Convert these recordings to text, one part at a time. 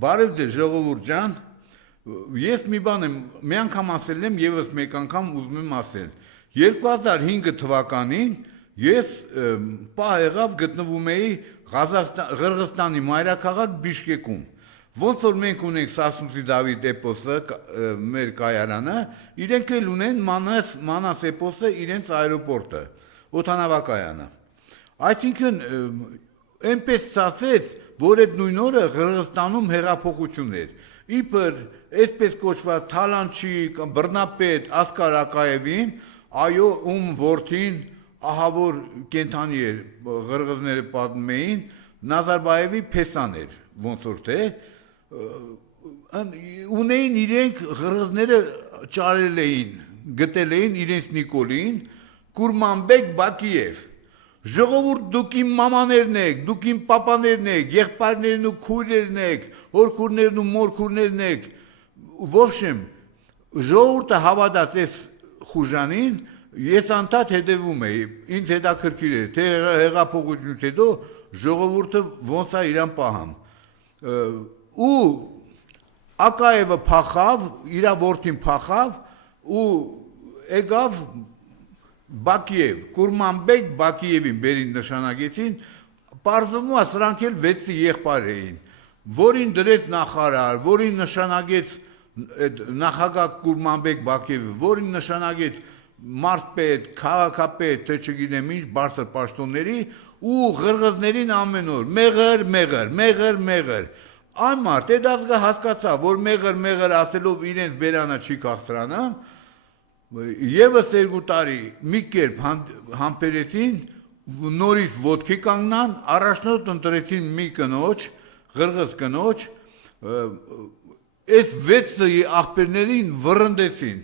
Բարև ձեզ ժողովուրդ ջան, ես մի բան եմ, մի անգամ ասել եմ եւս մեկ անգամ ուզում եմ ասել։ 2005 թվականին ես պահ եղավ գտնվում էի Ղրղստանի մայրաքաղաք Բիշկեկում։ Ոնց որ մենք ունենք Սասունցի Դավիթ էպոսը մեր կայարանը, իրենք էլ ունեն Մանաս էպոսը իրենց аэроպորտը, օդանավակայանը։ Այսինքն այնպես ստացվեց, որ այդ նույն օրը Ղրղստանում հեղափոխություն էր։ Իբր այսպես կոչված Թալանչի բռնապետ Ասկար Ակաևին, այո, ում որդին ահավոր կենթանի էր, ղրղզները պատմում էին, Նազարբայևի փեսան էր, ոնց որ թե, ունեին իրենք ղրղզները ճարել էին, գտել էին իրենց Նիկոլին, Կուրմանբեկ Բակիև։ Ժողովուրդ դուք իմ մամաներն եք, դուք իմ պապաներն եք, եղբայրներն ու քույրերն եք, հորքուրներն ու մորքուրներն եք, ոբշեմ, ժողովուրդը հավատաց այս խուժանին, ես անդադ հետևում էի, ինձ հետաքրքիր էր, թե հեղափոխությունից հետո ժողովուրդը ոնց է իրան պահամ։ Ու Ակաևը փախավ, իր որդին փախավ ու եկավ Բակիև, Կուրմանբեկ Բակիևին բերին նշանակեցին, պարզվում է սրանք էլ 6 եղբայր էին, որին դրեց նախարար, որին նշանակեց նախագահ Կուրմանբեկ Բակիևը, որին նշանակեց մարդպետ, քաղաքապետ, թե չգիտեմ ինչ, բարձր պաշտոնների ու ղրղզներին ամեն օր մեղր։ Այն մարդ այդ ազգը հասկացավ, որ մեղր ասելով իրենց բերանը չի քաղցրանում, Եվս 2 տարի մի կերպ համբերեցին, նորից ոտքի կանգնան, առաջնորդ ընտրեցին մի կնոջ, ղրղզ կնոջ, այս 6 աղբերներին վռնդեցին,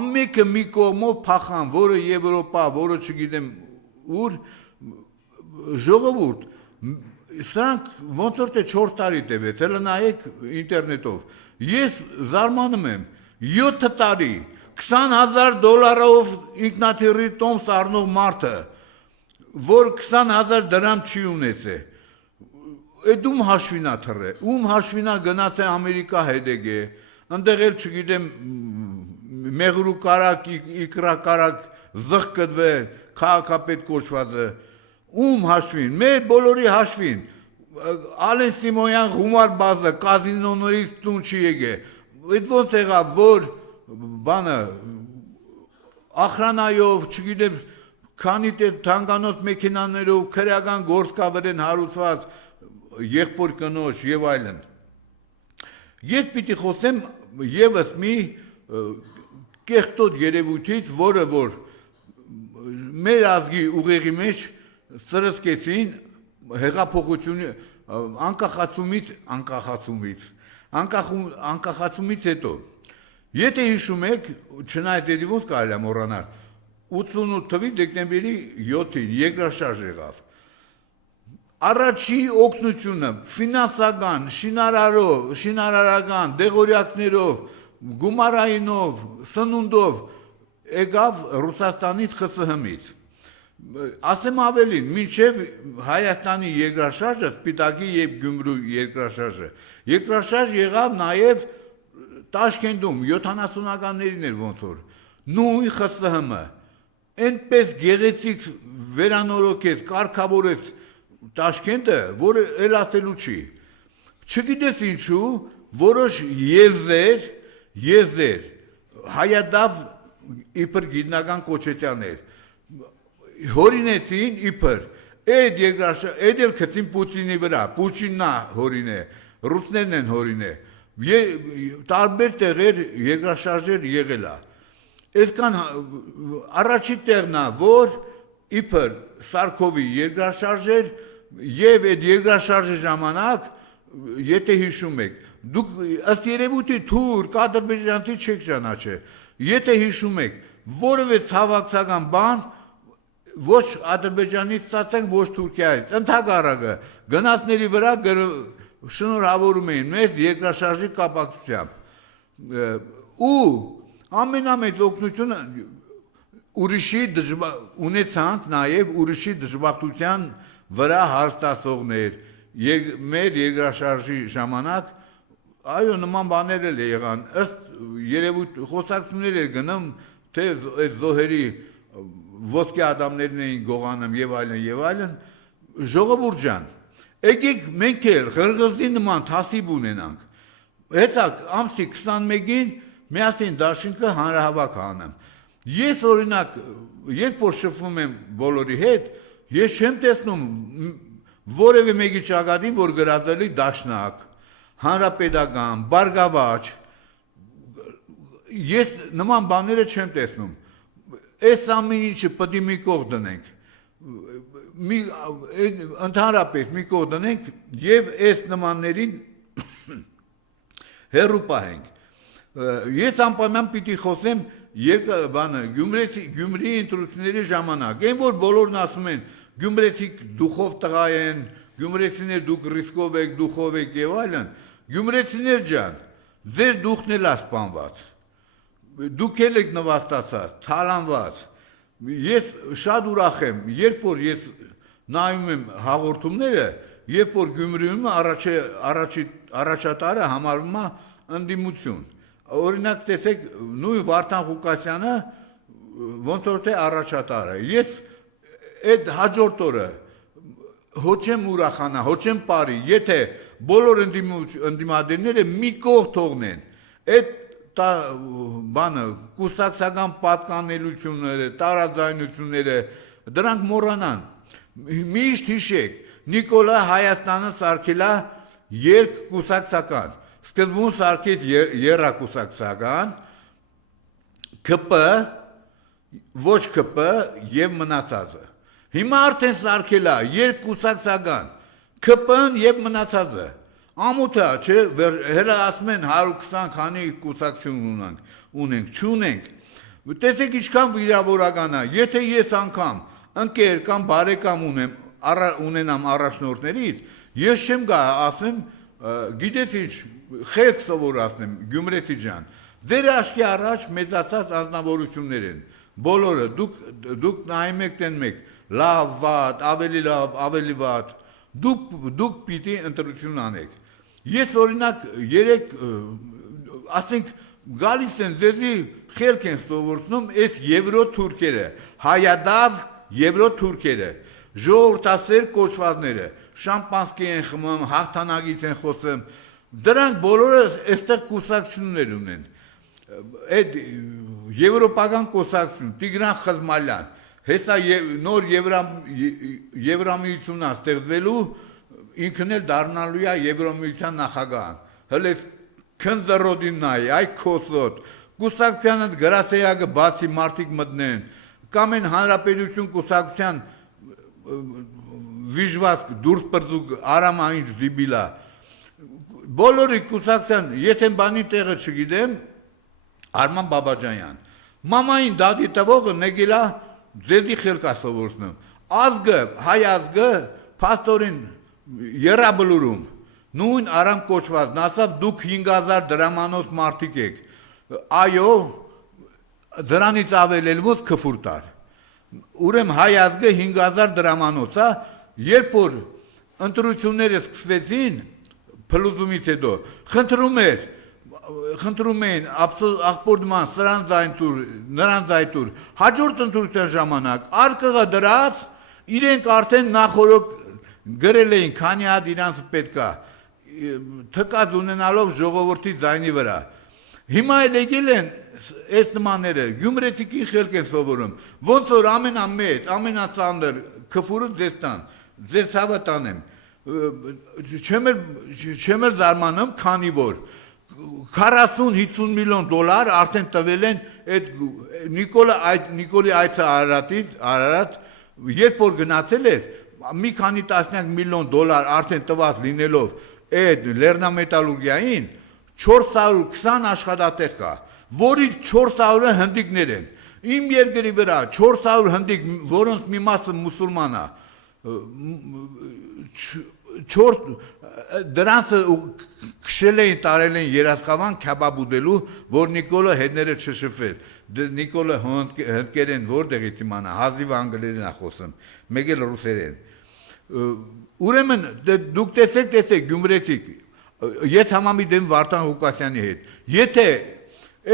ամենքը մի կողմով փախան, որը Եվրոպա, որը չգիտեմ ուր, ժողովուրդ, սրանք ոնց որ թե 4 տարի տևեց, հələ նայեք ինտերնետով, ես զարմանում եմ, 7 տարի, $20,000 ինքնաթիռի տոմս առնող մարդը, որ 20,000 դրամ չի ունեցե, այդ ում հաշվինա թռե, ում հաշվինա գնաց է Ամերիկա հետեգ է, ընդեղ էլ չգիտեմ մեղրու կարակ, իկրա կարակ, զղ կդվե, քաղաքապետ կոչվածը, ում հաշվին, մեր բոլորի հաշվին, Ալեն Սիմոնյան գումար բազը, կազինոներից տուն չի եկե, այդ ոնց եղավ, որ բանը ախրանայով, չգիտեմ, քանի թանկանոց մեքենաներով, քրեական գործկավեր են հարուցված, եղբոր կնոջ եւ այլն։ Ես պիտի խոսեմ եւս մի կեղտոտ երևույթից, որը որ մեր ազգի ուղեղի մեջ սրսկեցին հեղափոխությունը անկախացումից հետո։ Եթե հիշում եք, չնայած էլի ոնց կարելի է մոռանալ, 88 թվականի դեկտեմբերի 7-ին երկրաշարժ եղավ։ Առաջի օգնությունը ֆինանսական, շինարարական, դեղորյակներով, գումարայինով, սնունդով եկավ Ռուսաստանից ԽՍՀՄ-ից։ Ասեմ ավելին, մինչև Հայաստանի երկրաշարժը, Սպիտակի եւ Գյումրու երկրաշարժ եղավ նաեւ Տաշկենտում 70-ականներին էր ոնց որ, նույն ԽՍՀՄ, այնպես գեղեցիկ վերանորոգեց, կարգավորեց Տաշկենտը, որը էլ ասելու չի։ Չգիտես ինչու, որոշ եզեր, հայադավ իբր գիտնական կոչեցյաններ, հորինեցին իբր, այդ էլ քծին Պուտինի վրա, Պուտիննա հորին է, ռուսներն են հորին է, տարբեր տեղեր երկրաշարժեր եղել է։ Այսքան առաջի տեղն է, որ իբր Սարքովի երկրաշարժեր եւ այդ երկրաշարժի ժամանակ, եթե հիշում եք, դուք ըստ երևույթի թուրք, ադրբեջանցի չեք ճանաչել, եթե հիշում եք, որևէ ցավակցական բան ոչ Ադրբեջանից ստացանք, ոչ Թուրքիայից, ընդհակառակը գնացների վրա շնորհավորում էին մեզ երկրաշարժի կապակցությամբ ու ամենամեծ օգնությունը ունեցանք նաև ուրիշի դժբախտության վրա հաստատողներ մեր երկրաշարժի ժամանակ այո նման բաներ էլ եղան ըստ երևույթ խոսակցություններ էր գնում թե այդ զոհերի ոսկե ադամներն էին գողանում եւ այլն ժողովուրդ ջան եկեք մենք էլ Ղրղըզի նման թասիբ ունենանք հետակ ամսի 21-ին միասին դաշինքը հանրահավաք անեմ ես օրինակ երբ որ շփվում եմ բոլորի հետ ես չեմ տեսնում որևէ մեկի ճակատին որ գրածելի դաշնակ հանրապետական բարգավաճ ես նման բաները չեմ տեսնում այս ամեն ինչը պետք է մի կողմ դնենք ընդհանրապես մի կողմ դնենք եւ այս նմաններին հերու պահենք ես անպայման պիտի խոսեմ բանը Գյումրիի ընտրությունների ժամանակ այն որ բոլորն ասում են Գյումրեցիք դուխով տղա են Գյումրեցիներ դուք ռիսկով եք դուխով եք եւ այլն Գյումրեցիներ ջան ձեր դուխն էլ է սպանված դուք էլ եք նվաստացած թալանված ես շատ ուրախ եմ երբ որ ես նայում եմ հաղորդումները երբ որ Գյումրիում առաջատարը համարվում է ընդդիմություն օրինակ տեսեք նույն Վարդան Ղուկասյանը ոնց որ թե առաջատարը ես այդ հաջորդ օրը հո չեմ ուրախանա հո չեմ բարի եթե բոլոր ընդդիմադիրները մի կողմ թողնեն այդ բանը կուսակցական պատկանելությունները տարաձայնությունները դրանք մոռանան միշտ հիշեք Նիկոլա Հայաստանը սարքել է երկկուսակցական սկզբում սարքեց երակուսակցական ԿՊ ոչ ԿՊ եւ մնացածը հիմա արդեն սարքել է երկկուսակցական ԿՊ-ն եւ մնացածը ամոթա չէ հələ ասում են 120 քանի կուսակցություն ունենք չունենք տեսեք ինչքան վիրավորական է եթե ես անգամ ընկեր կամ բարեկամ ունենամ առաջնորդներից ես չեմ գա ասեմ գիտես ինչ խելք սովորացնեմ Գյումրեցի ջան ձեր աչքի առաջ մեծացած անձնավորություններ են բոլորը դուք նայում եք տեն մեկ լավ վատ ավելի վատ դուք պիտի ընտրություն անեք ես օրինակ երեք ասենք գալիս են ձեզի խելք են սովորեցնում այս եվրո թուրքերը հայադավ եվրո թուրքերը ժողովրդասեր կոչվածները շամպանսկի են խմում հաղթանակից են խոսում դրանք բոլորը այստեղ կուսակցություններ ունեն այդ եվրոպական կուսակցություն Տիգրան Խզմալյան հեսա նոր Եվրամիությունն է ստեղծվելու ինքն էլ դառնալու է Եվրամիության նախագահ հələ քնձռոդին նայ այ քոսոտ կուսակցությանը գրասենյակը բացի մարդիկ մտնեն կամ են հանրապետություն կուսակցության վիժված դուրս բրծուկ արամային զիբիլա բոլորի կուսակցության ես այն բանի տեղը չգիտեմ Արման Բաբաջանյան մամային դադի տվողը նեգիլա ձեզի խելքա սովորեցնում ազգը հայ ազգը փաստորեն երաբլուրում նույն արամ կոչված ասավ դուք 5000 դրամանոց մարդիկ եք այո դրանից ավել էլ ոնց քֆուր տար ուրեմն հայ ազգը 5000 դրամանոց է երբ որ ընտրությունները սկսվեցին փլուզումից հետո խնդրում են աղբորդման սրան զայնտուր նրան զայտուր հաջորդ ընտրության ժամանակ արկղը դրած իրենք արդեն նախորոք գրել էին քանի հատ իրանց պետքա թկած ունենալով ժողովրդի ձայնի վրա հիմա էլ եկել են այս նմանները Գյումրեցիքին խելք են սովորում ոնց որ ամենամեծ ամենածանր քֆուրը ձեզ տան ձեր ցավը տանեմ չեմ էլ զարմանում քանի որ 40-50 միլիոն դոլար արդեն տվել են այդ Նիկոլի այցը Արարատ երբ որ գնացել էր մի քանի տասնյակ միլիոն դոլար արդեն տված լինելով այդ լեռնամետալուրգիային 420 աշխատատեղ կա որից 400-ը հնդիկներ են իմ երկրի վրա 400 հնդիկ որոնց մի մասը մուսուլման է դրանց քշել էին տարել են երասխավան քեբաբ ուտելու որ Նիկոլը հետները չշփվեր Նիկոլը հնդկերեն որտեղից իմանա հազիվ անգլերեն է խոսում մեկ էլ ռուսերեն ուրեմն դուք տեսեք Գյումրեցիք ես համամիտ եմ Վարդան Ղուկասյանի հետ։ Եթե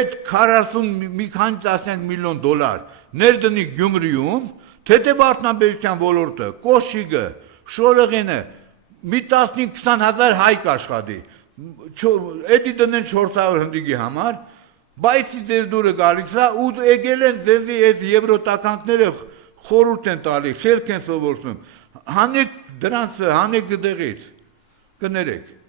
այդ 40 մի քանի տասնյակ միլիոն դոլար ներդնի Գյումրիում, թե վարդնաբերության ոլորտը, Կոշիկը, Շորեղենը մի 15-20 հազար հայ կաշխատի, էդի դնեն 400 հնդիկի համար, բայցի ձեր դուրը գալիս է ու եկել են ձեզի այս եվրոտականքները խորհուրդ են տալի, խելք են սովորում, հանեք դրանց, հանեք դեղից, կներեք։